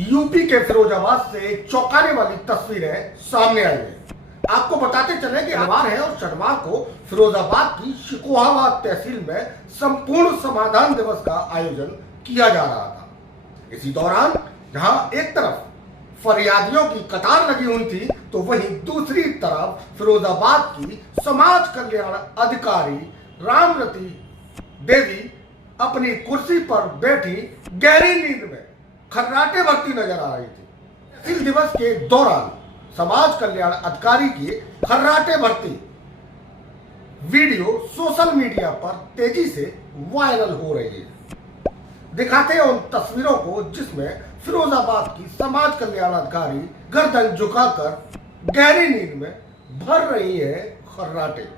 UP के फिरोजाबाद से एक चौंकाने वाली तस्वीरें सामने आई है। आपको बताते चले कि शनिवार है और शनिवार को फिरोजाबाद की शिकोहाबाद तहसील में संपूर्ण समाधान दिवस का आयोजन किया जा रहा था। इसी दौरान जहां एक तरफ फरियादियों की कतार लगी हुई थी, तो वहीं दूसरी तरफ फिरोजाबाद की समाज कल्याण अधिकारी रामरती देवी अपनी कुर्सी पर बैठी गहरी नींद में खर्राटे भरती नजर आ रही थी। तहसील दिवस के दौरान समाज कल्याण अधिकारी की खर्राटे भरती वीडियो सोशल मीडिया पर तेजी से वायरल हो रही है। दिखाते हैं उन तस्वीरों को जिसमें फिरोजाबाद की समाज कल्याण अधिकारी गर्दन झुकाकर गहरी नींद में भर रही है खर्राटे।